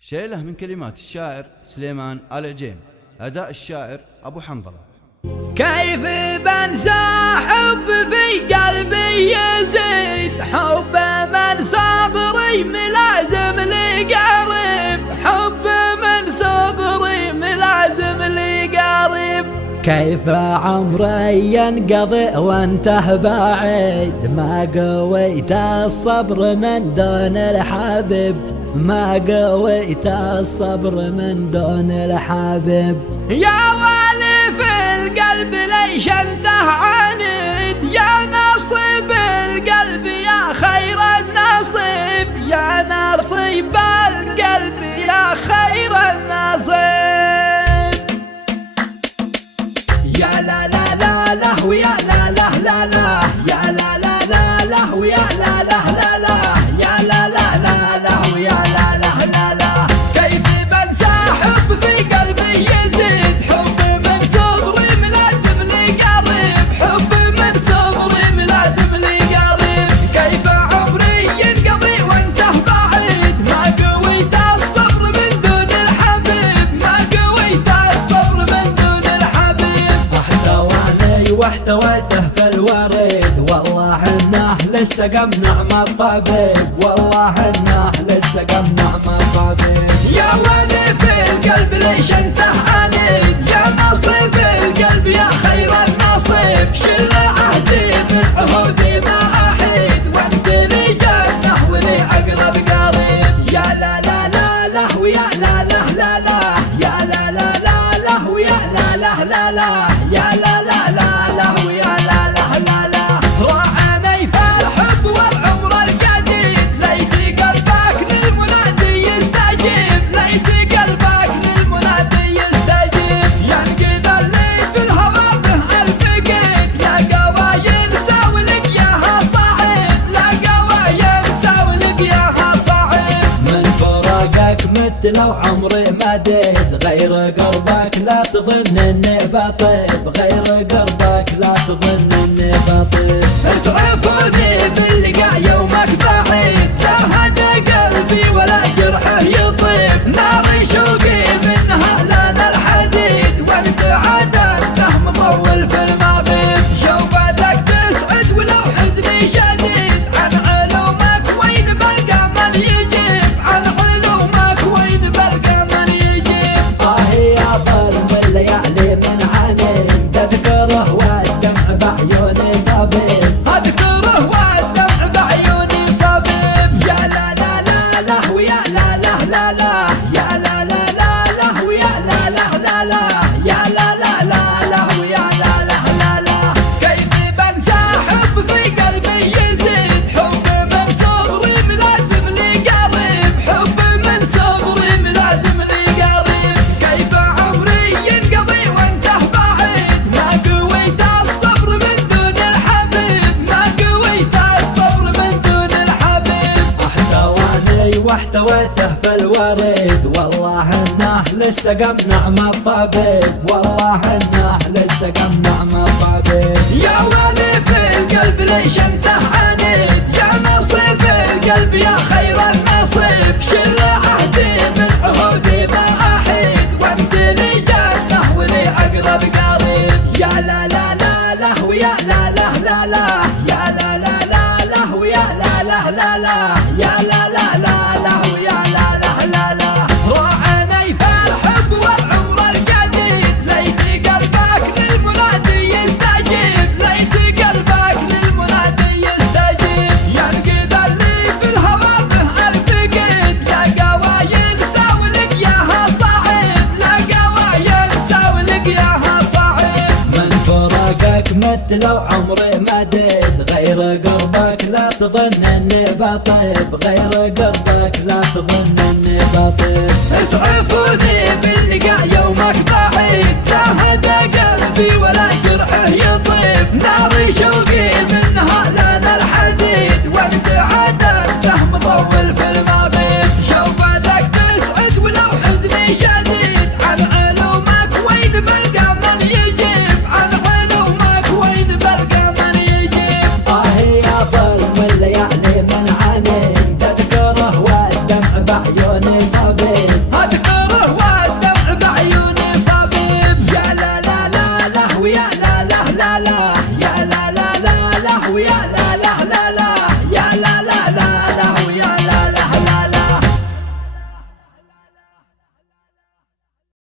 شيله من كلمات الشاعر سليمان آل عجيم، أداء الشاعر أبو حنظلة. كيف بنسى حب في قلبي يزيد، حب من صبري ملازم لي قريب، حب من صبري ملازم لي قريب. كيف عمري ينقضي وانته بعيد، ما قويت الصبر من دون الحبيب، ما قويت الصبر من دون الحبيب. يا والي في القلب ليش انته عنيد، يا نصيب القلب يا خير النصيب، يا نصيب القلب يا خير النصيب. يا لا لا لا لا ويا لا لا لا لا، يا لا لا لا لا ويا لا لا لا لا، يا لا لا لا لا ويا لا لا لا لا. كيف بنسى حب في قلبي يزيد، حب من صغري ملازم لي قريب، حب من صغري ملازم لي قريب. كيف عمري ينقضي وانته بعيد، ما قويت الصبر من دون الحبيب، ما قويت الصبر من دون الحبيب. احتواني واحتويته في الوريد، والله انه لسه قم نعم الطبيب، والله انه لسه قم نعم الطبيب. يا ولي في القلب ليش انته عنيد، يا نصيب القلب يا خير النصيب. شل عهدي من عهودي ما احيد، وانت لي جنه ولي اقرب قريب. يا لا لا لا لا ويا لا لا لا لا، يا لا لا لا لا ويا لا لا لا لا، يا لا لا لا لا ويا لا لا لا لا. راعني في الحب والعمر الجديد، ليتي قلبك للمنادي يستجيب، ليتي قلبك للمنادي يستجيب. ينقذ اللي في الهوى به الفقيد، لا قوى ينسى ولقياها صعيب، لا قوى ينسى ولقياها صعيب. من فراقك مت لو عمري مديد، غير قربك لا تظن اني بطيب، غير قربك لا تظن اني بطيب. اسعفوني باللقاء يومك بعيد، لا هدى قلبي ولا جرحه يطيب، ناري شوقي منها لنا الحديد، وانت عادته مطول في المغيب. شوفتك تسعد ولو حزني شديد، عن علومك وين بلقى من يجيب، عن علومك وين بلقى من يجيب. يا ظلم الليالي من عنين، تذكره والدمع بعيوني صبيب، اذكره والدمع بعيوني صبيب. يا لا لا لا لا ويا لا لا لا لا، يا لا لا لا لا ويا لا لا لا لا، يا لا لا لا لا ويا لا لا لا لا. كيف بنسى حب في قلبي يزيد، حب من صغري ملازم لي قريب، حب من صغري ملازم لي قريب. كيف عمري ينقضي وانته بعيد، ما قويت الصبر من دون الحبيب، ما قويت الصبر من دون الحبيب. احتواني واحتويته في الوريد، والله انه لسه قم نعم الطبيب، والله انه لسه قم نعم الطبيب. يا ولي في القلب ليش انته عنيد، يا نصيب القلب يا خير النصيب. شل عهدي من عهودي ما احيد، وانت لي جنه ولي اقرب قريب. يا لا لا لا لا ويا لا لا لا لا، يا لا لا لا لا ويا لا لا لا لا، يا لا لا لا لا ويا لا لا لا لا. راعني في الحب والعمر الجديد، ليتي قلبك للمنادي يستجيب، ليتي قلبك للمنادي يستجيب. ينقذ اللي في الهوى به الفقيد، لا قوى ينسى ولقياها صعيب، لا قوى ينسى ولقياها صعيب. من فراقك مت لو عمري مديد، غير قربك لا تظن اني بطيب، غير قربك لا تظن اني بطيب. اسعفوني باللقاء يومك بعيد، لا هدى قلبي ولا جرحه يطيب، ناري شوقي منها لنا الحديد، وانت عادته مطول في المغيب. شوفتك تسعد ولو حزني شديد، عن علومك وين بلقى من يجيب، عن علومك وين بلقى من يجيب. يا ظلم الليالي من عنين، تذكره والدمع بعيوني صبيب، ويا لا